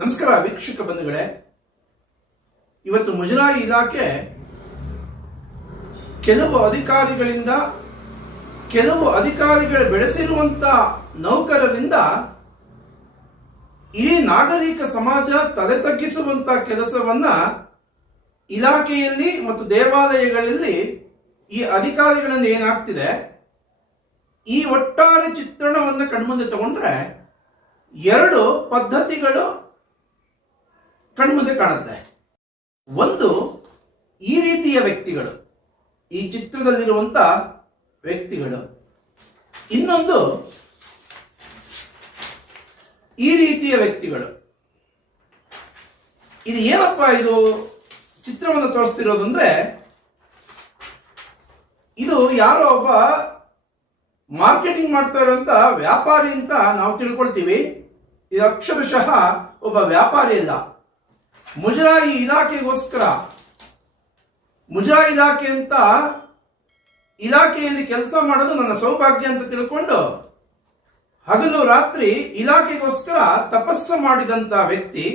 ನಮಸ್ಕಾರ ವೀಕ್ಷಕ ಬಂಧುಗಳೇ. ಇವತ್ತು ಮುಜರಾಯಿ ಇಲಾಖೆ ಕೆಲವು ಅಧಿಕಾರಿಗಳಿಂದ, ಕೆಲವು ಅಧಿಕಾರಿಗಳು ಬೆಳೆಸಿರುವಂತ ನೌಕರರಿಂದ ಈ ನಾಗರಿಕ ಸಮಾಜ ತಲೆ ತಗ್ಗಿಸುವಂತ ಕೆಲಸವನ್ನ ಇಲಾಖೆಯಲ್ಲಿ ಮತ್ತು ದೇವಾಲಯಗಳಲ್ಲಿ ಈ ಅಧಿಕಾರಿಗಳಿಂದ ಏನಾಗ್ತಿದೆ, ಈ ಒಟ್ಟಾರೆ ಚಿತ್ರಣವನ್ನು ಕಣ್ಮುಂದೆ ತಗೊಂಡ್ರೆ ಎರಡು ಪದ್ಧತಿಗಳು ಕಣ್ಮುಂದೆ ಕಾಣುತ್ತೆ. ಒಂದು, ಈ ರೀತಿಯ ವ್ಯಕ್ತಿಗಳು, ಈ ಚಿತ್ರದಲ್ಲಿರುವಂತ ವ್ಯಕ್ತಿಗಳು. ಇನ್ನೊಂದು, ಈ ರೀತಿಯ ವ್ಯಕ್ತಿಗಳು. ಇದು ಏನಪ್ಪಾ ಇದು? ಚಿತ್ರವನ್ನು ತೋರಿಸ್ತಿರೋದು ಅಂದ್ರೆ ಇದು ಯಾರೋ ಒಬ್ಬ ಮಾರ್ಕೆಟಿಂಗ್ ಮಾಡ್ತಾ ಇರುವಂತ ವ್ಯಾಪಾರಿ ಅಂತ ನಾವು ತಿಳ್ಕೊಳ್ತೀವಿ. ಇದು ಅಕ್ಷರಶಃ ಒಬ್ಬ ವ್ಯಾಪಾರಿ ಅಲ್ಲ. ಮುಜರಾಯಿ ಇಲಾಖೆಗೋಸ್ಕರ, ಮುಜರಾಯಿ ಇಲಾಖೆ ಅಂತ ಇಲಾಖೆಯಲ್ಲಿ ಕೆಲಸ ಮಾಡೋದು ನನ್ನ ಸೌಭಾಗ್ಯ ಅಂತ ತಿಳ್ಕೊಂಡು ಹಗಲು ರಾತ್ರಿ ಇಲಾಖೆಗೋಸ್ಕರ ತಪಸ್ಸು ಮಾಡಿದಂತ ವ್ಯಕ್ತಿ,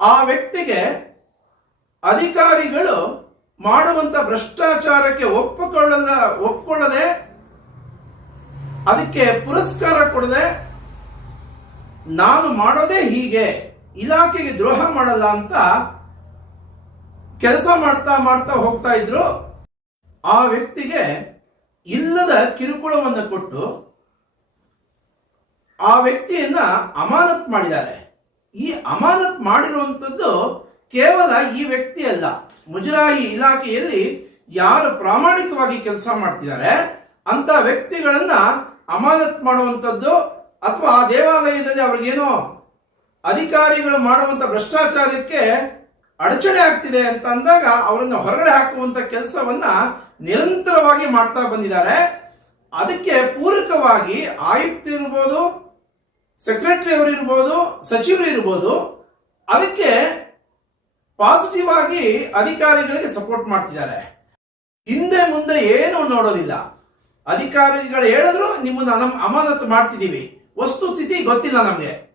ಆ ವ್ಯಕ್ತಿಗೆ ಅಧಿಕಾರಿಗಳು ಮಾಡುವಂತ ಭ್ರಷ್ಟಾಚಾರಕ್ಕೆ ಒಪ್ಪಿಕೊಳ್ಳಲ, ಒಪ್ಪಿಕೊಳ್ಳದೆ ಅದಕ್ಕೆ ಪುರಸ್ಕಾರ ಕೊಡದೆ ನಾನು ಮಾಡೋದೇ ಹೀಗೆ. ಇಲಾಖೆಗೆ ದ್ರೋಹ ಮಾಡಲ್ಲ ಅಂತ ಕೆಲಸ ಮಾಡ್ತಾ ಮಾಡ್ತಾ ಹೋಗ್ತಾ ಇದ್ರು. ಆ ವ್ಯಕ್ತಿಗೆ ಇಲ್ಲದ ಕಿರುಕುಳವನ್ನು ಕೊಟ್ಟು ಆ ವ್ಯಕ್ತಿಯನ್ನ ಅಮಾನತ್ ಮಾಡಿದ್ದಾರೆ. ಈ ಅಮಾನತ್ ಮಾಡಿರುವಂಥದ್ದು ಕೇವಲ ಈ ವ್ಯಕ್ತಿ ಅಲ್ಲ. ಮುಜರಾಯಿ ಇಲಾಖೆಯಲ್ಲಿ ಯಾರು ಪ್ರಾಮಾಣಿಕವಾಗಿ ಕೆಲಸ ಮಾಡ್ತಿದ್ದಾರೆ ಅಂತ ವ್ಯಕ್ತಿಗಳನ್ನ ಅಮಾನತ್ ಮಾಡುವಂಥದ್ದು ಅಥವಾ ಆ ದೇವಾಲಯದಲ್ಲಿ ಅವ್ರಿಗೇನೋ ಅಧಿಕಾರಿಗಳು ಮಾಡುವಂತ ಭ್ರಷ್ಟಾಚಾರಕ್ಕೆ ಅಡಚಣೆ ಆಗ್ತಿದೆ ಅಂತ ಅಂದಾಗ ಅವರನ್ನು ಹೊರಗಡೆ ಹಾಕುವಂತ ಕೆಲಸವನ್ನ ನಿರಂತರವಾಗಿ ಮಾಡ್ತಾ ಬಂದಿದ್ದಾರೆ. ಅದಕ್ಕೆ ಪೂರಕವಾಗಿ ಆಯುಕ್ತ ಇರ್ಬೋದು, ಸೆಕ್ರೆಟರಿ ಅವರು ಇರ್ಬೋದು, ಸಚಿವರು ಇರ್ಬೋದು, ಅದಕ್ಕೆ ಪಾಸಿಟಿವ್ ಆಗಿ ಅಧಿಕಾರಿಗಳಿಗೆ ಸಪೋರ್ಟ್ ಮಾಡ್ತಿದ್ದಾರೆ. ಹಿಂದೆ ಮುಂದೆ ಏನು ನೋಡೋದಿಲ್ಲ. ಅಧಿಕಾರಿಗಳು ಹೇಳಿದ್ರು, ನಿಮ್ಮನ್ನು ನಮ್ ಅಮಾನತು ಮಾಡ್ತಿದ್ದೀವಿ. ವಸ್ತು ಸ್ಥಿತಿ ಗೊತ್ತಿಲ್ಲ ನಮಗೆ.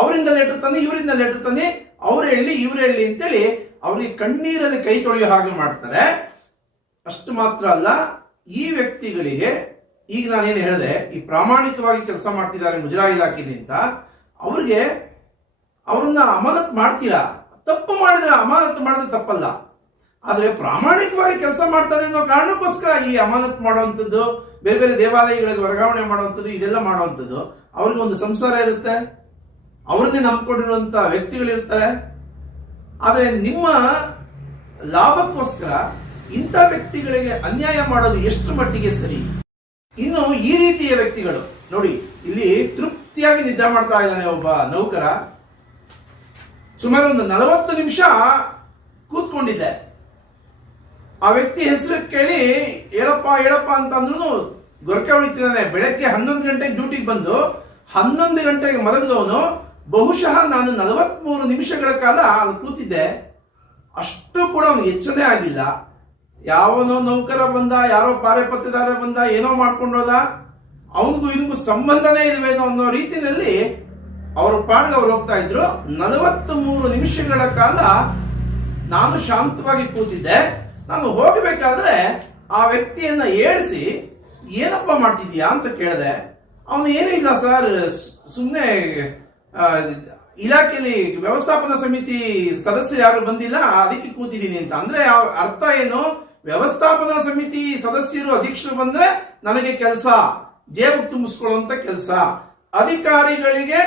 ಅವರಿಂದ ಲೆಟರ್ ತಂದು, ಇವರಿಂದ ಲೆಟರ್ ತಂದು, ಅವ್ರು ಹೇಳಿ, ಇವ್ರು ಹೇಳಿ ಅಂತೇಳಿ ಅವರಿಗೆ ಕಣ್ಣೀರಲ್ಲಿ ಕೈ ತೊಳೆಯೋ ಹಾಗೆ ಮಾಡ್ತಾರೆ. ಅಷ್ಟು ಮಾತ್ರ ಅಲ್ಲ, ಈ ವ್ಯಕ್ತಿಗಳಿಗೆ, ಈಗ ನಾನೇನು ಹೇಳಿದೆ, ಈ ಪ್ರಾಮಾಣಿಕವಾಗಿ ಕೆಲಸ ಮಾಡ್ತಿದ್ದಾರೆ ಮುಜರಾ ಇಲಾಖೆಯಲ್ಲಿ ಅಂತ, ಅವ್ರಿಗೆ ಅವ್ರನ್ನ ಅಮಾನತ್ ಮಾಡ್ತೀರಾ? ತಪ್ಪು ಮಾಡಿದ್ರೆ ಅಮಾನತ್ ಮಾಡಿದ್ರೆ ತಪ್ಪಲ್ಲ. ಆದರೆ ಪ್ರಾಮಾಣಿಕವಾಗಿ ಕೆಲಸ ಮಾಡ್ತಾರೆ ಅನ್ನೋ ಕಾರಣಕ್ಕೋಸ್ಕರ ಈ ಅಮಾನತ್ ಮಾಡುವಂಥದ್ದು, ಬೇರೆ ಬೇರೆ ದೇವಾಲಯಗಳಿಗೆ ವರ್ಗಾವಣೆ ಮಾಡುವಂಥದ್ದು, ಇದೆಲ್ಲ ಮಾಡುವಂಥದ್ದು, ಅವ್ರಿಗೆ ಒಂದು ಸಂಸಾರ ಇರುತ್ತೆ. ಅವ್ರನ್ನೇ ನಂಬ್ಕೊಂಡಿರುವಂತ ವ್ಯಕ್ತಿಗಳಿರ್ತಾರೆ. ಆದರೆ ನಿಮ್ಮ ಲಾಭಕ್ಕೋಸ್ಕರ ಇಂಥ ವ್ಯಕ್ತಿಗಳಿಗೆ ಅನ್ಯಾಯ ಮಾಡೋದು ಎಷ್ಟು ಮಟ್ಟಿಗೆ ಸರಿ? ಇನ್ನು ಈ ರೀತಿಯ ವ್ಯಕ್ತಿಗಳು, ನೋಡಿ, ಇಲ್ಲಿ ತೃಪ್ತಿಯಾಗಿ ನಿದ್ದೆ ಮಾಡ್ತಾ ಇದ್ದಾನೆ ಒಬ್ಬ ನೌಕರ. ಸುಮಾರು ಒಂದು ನಲವತ್ತು ನಿಮಿಷ ಕೂತ್ಕೊಂಡಿದ್ದೆ. ಆ ವ್ಯಕ್ತಿ ಹೆಸರು ಕೇಳಿ, ಹೇಳಪ್ಪ ಹೇಳಪ್ಪ ಅಂತ ಅಂದ್ರೂ ಗೊರಕೆ ಹೊಳಿತಿದ್ದಾನೆ ಬೆಳಗ್ಗೆ ಹನ್ನೊಂದು ಗಂಟೆಗೆ ಡ್ಯೂಟಿಗೆ ಬಂದು ಹನ್ನೊಂದು ಗಂಟೆಗೆ ಮಲಗಿದವನು. ಬಹುಶಃ ನಾನು ನಲವತ್ಮೂರು ನಿಮಿಷಗಳ ಕಾಲ ಅಲ್ಲಿ ಕೂತಿದ್ದೆ. ಅಷ್ಟು ಕೂಡ ಅವನಿಗೆ ಎಚ್ಚರೇ ಆಗಿಲ್ಲ. ಯಾವನೋ ನೌಕರ ಬಂದ, ಯಾರೋ ಪಾರೆ ಪತ್ತೆದಾರ ಬಂದ, ಏನೋ ಮಾಡ್ಕೊಂಡೋದ ಅವನಿಗೂ ಇದಕ್ಕೂ ಸಂಬಂಧನೇ ಇಲ್ವೇನೋ ಅನ್ನೋ ರೀತಿಯಲ್ಲಿ ಅವ್ರ ಪಾಡ್ಗೆ ಅವ್ರು ಹೋಗ್ತಾ ಇದ್ರು. ಮೂರು ನಿಮಿಷಗಳ ಕಾಲ ನಾನು ಶಾಂತವಾಗಿ ಕೂತಿದ್ದೆ. ನಾನು ಹೋಗಬೇಕಾದ್ರೆ ಆ ವ್ಯಕ್ತಿಯನ್ನ ಏಳಿಸಿ, ಏನಪ್ಪ ಮಾಡ್ತಿದ್ಯಾ ಅಂತ ಕೇಳಿದೆ. ಅವನು ಏನೂ ಇಲ್ಲ ಸರ್ ಸುಮ್ಮನೆ ಇಲಾಖೆಯಲ್ಲಿ ವ್ಯವಸ್ಥಾಪನಾ ಸಮಿತಿ ಸದಸ್ಯರು ಯಾರು ಬಂದಿಲ್ಲ, ಅದಕ್ಕೆ ಕೂತಿದ್ದೀನಿ ಅಂತ. ಅಂದ್ರೆ ಅರ್ಥ ಏನು? ವ್ಯವಸ್ಥಾಪನಾ ಸಮಿತಿ ಸದಸ್ಯರು ಅಧ್ಯಕ್ಷರು ಬಂದ್ರೆ ನನಗೆ ಕೆಲಸ, ಜೇಬು ತುಂಬಿಸ್ಕೊಳ್ಳುವಂತ ಕೆಲಸ. ಅಧಿಕಾರಿಗಳಿಗೆ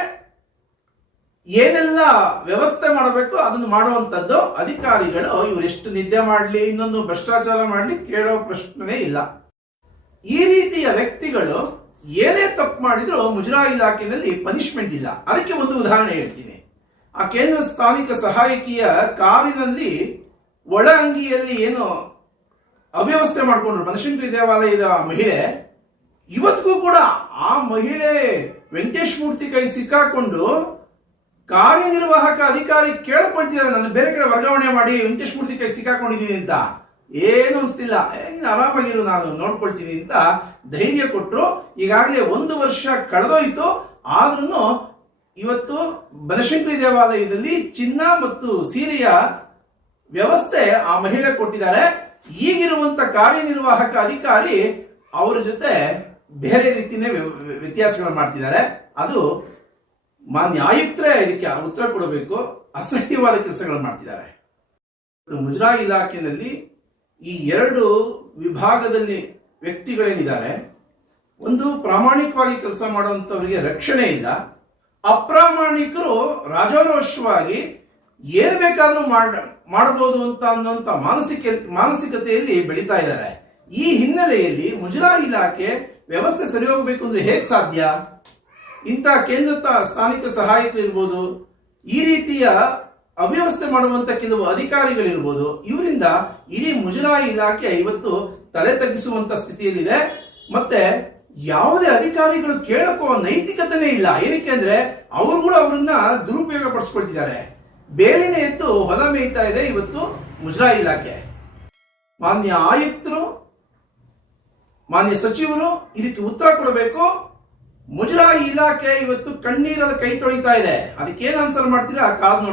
ಏನೆಲ್ಲ ವ್ಯವಸ್ಥೆ ಮಾಡಬೇಕು ಅದನ್ನು ಮಾಡುವಂತದ್ದು ಅಧಿಕಾರಿಗಳು. ಇವರು ಎಷ್ಟು ನಿದ್ದೆ ಮಾಡಲಿ, ಇನ್ನೊಂದು ಭ್ರಷ್ಟಾಚಾರ ಮಾಡಲಿ ಕೇಳೋ ಪ್ರಶ್ನೆ ಇಲ್ಲ. ಈ ರೀತಿಯ ವ್ಯಕ್ತಿಗಳು ಏನೇ ತಪ್ಪು ಮಾಡಿದ್ರೂ ಮುಜರಾ ಇಲಾಖೆಯಲ್ಲಿ ಪನಿಷ್ಮೆಂಟ್ ಇಲ್ಲ. ಅದಕ್ಕೆ ಒಂದು ಉದಾಹರಣೆ ಹೇಳ್ತೀನಿ. ಆ ಕೇಂದ್ರ ಸ್ಥಾನಿಕ ಸಹಾಯಕಿಯ ಕಾರಿನಲ್ಲಿ ಒಳ ಅಂಗಿಯಲ್ಲಿ ಏನು ಅವ್ಯವಸ್ಥೆ ಮಾಡಿಕೊಂಡ್ರು. ಬನಶಂಕರಿ ದೇವಾಲಯದ ಮಹಿಳೆ. ಇವತ್ತಿಗೂ ಕೂಡ ಆ ಮಹಿಳೆ ವೆಂಕಟೇಶ್ ಮೂರ್ತಿ ಕೈ ಸಿಕ್ಕಾಕೊಂಡು ಕಾರ್ಯನಿರ್ವಾಹಕ ಅಧಿಕಾರಿ ಕೇಳ್ಕೊಳ್ತಿದ್ದಾರೆ. ನನ್ನ ಬೇರೆ ಕಡೆ ವರ್ಗಾವಣೆ ಮಾಡಿ ವೆಂಕಟೇಶ್ ಮೂರ್ತಿ ಕೈ ಸಿಕ್ಕಾಕೊಂಡಿದ್ದೀನಿ ಅಂತ. ಏನು ಅನಿಸ್ತಿಲ್ಲ. ನೀನು ಆರಾಮಾಗಿರು, ನಾನು ನೋಡ್ಕೊಳ್ತೀನಿ ಅಂತ ಧೈರ್ಯ ಕೊಟ್ಟರು ಈಗಾಗಲೇ ಒಂದು ವರ್ಷ ಕಳೆದೋಯ್ತು. ಆದ್ರೂ ಇವತ್ತು ಬನಶಂಕರಿ ದೇವಾಲಯದಲ್ಲಿ ಚಿನ್ನ ಮತ್ತು ಸೀರೆಯ ವ್ಯವಸ್ಥೆ ಆ ಮಹಿಳೆ ಕೊಟ್ಟಿದ್ದಾರೆ. ಈಗಿರುವಂತ ಕಾರ್ಯನಿರ್ವಾಹಕ ಅಧಿಕಾರಿ ಅವರ ಜೊತೆ ಬೇರೆ ರೀತಿಯೇ ವ್ಯ- ವ್ಯತ್ಯಾಸಗಳು ಮಾಡ್ತಿದ್ದಾರೆ. ಅದು ಮಾನ್ಯ ಆಯುಕ್ತರೇ ಇದಕ್ಕೆ ಉತ್ತರ ಕೊಡಬೇಕು. ಅಸಹ್ಯವಾದ ಕೆಲಸಗಳನ್ನು ಮಾಡ್ತಿದ್ದಾರೆ. ಮುಜರಾಯಿ ಇಲಾಖೆಯಲ್ಲಿ ಈ ಎರಡು ವಿಭಾಗದಲ್ಲಿ ವ್ಯಕ್ತಿಗಳೇನಿದ್ದಾರೆ, ಒಂದು ಪ್ರಾಮಾಣಿಕವಾಗಿ ಕೆಲಸ ಮಾಡುವಂಥವರಿಗೆ ರಕ್ಷಣೆ ಇಲ್ಲ. ಅಪ್ರಾಮಾಣಿಕರು ರಾಜಾರೋಷವಾಗಿ ಏನು ಬೇಕಾದರೂ ಮಾಡ, ಮಾಡಬಹುದು ಅಂತ ಅನ್ನುವಂಥ ಮಾನಸಿಕ, ಮಾನಸಿಕತೆಯಲ್ಲಿ ಬೆಳೀತಾ ಇದ್ದಾರೆ. ಈ ಹಿನ್ನೆಲೆಯಲ್ಲಿ ಮುಜರಾ ಇಲಾಖೆ ವ್ಯವಸ್ಥೆ ಸರಿ ಹೋಗಬೇಕು ಅಂದ್ರೆ ಹೇಗೆ ಸಾಧ್ಯ? ಇಂಥ ಕೇಂದ್ರ ಸ್ಥಾನಿಕ ಸಹಾಯಕರು ಇರ್ಬೋದು. ಈ ರೀತಿಯ ಅವ್ಯವಸ್ಥೆ ಮಾಡುವಂತ ಕೆಲವು ಅಧಿಕಾರಿಗಳಿರ್ಬೋದು, ಇವರಿಂದ ಇಡೀ ಮುಜರಾಯಿ ಇಲಾಖೆ ಇವತ್ತು ತಲೆ ತಗ್ಗಿಸುವಂತ ಸ್ಥಿತಿಯಲ್ಲಿದೆ. ಮತ್ತೆ ಯಾವುದೇ ಅಧಿಕಾರಿಗಳು ಕೇಳಕ್ಕೋ ನೈತಿಕತೆನೇ ಇಲ್ಲ. ಏನಕ್ಕೆ ಅಂದ್ರೆ ಅವರು ಕೂಡ ಅವರನ್ನ ದುರುಪಯೋಗ ಪಡಿಸ್ಕೊಳ್ತಿದ್ದಾರೆ ಬೇಲಿನ ಎದ್ದು ಹೊಲ ಮೇಯ್ತಾ ಇದೆ ಇವತ್ತು ಮುಜರಾಯಿ ಇಲಾಖೆ. ಮಾನ್ಯ ಆಯುಕ್ತರು, ಮಾನ್ಯ ಸಚಿವರು ಇದಕ್ಕೆ ಉತ್ತರ ಕೊಡಬೇಕು. ಮುಜರಾಯಿ ಇಲಾಖೆ ಇವತ್ತು ಕಣ್ಣೀರಲ್ಲಿ ಕೈ ತೊಳಿತಾ ಇದೆ. ಅದಕ್ಕೆ ಏನ್ ಆನ್ಸರ್ ಮಾಡ್ತೀರಾ? ಕಾದ್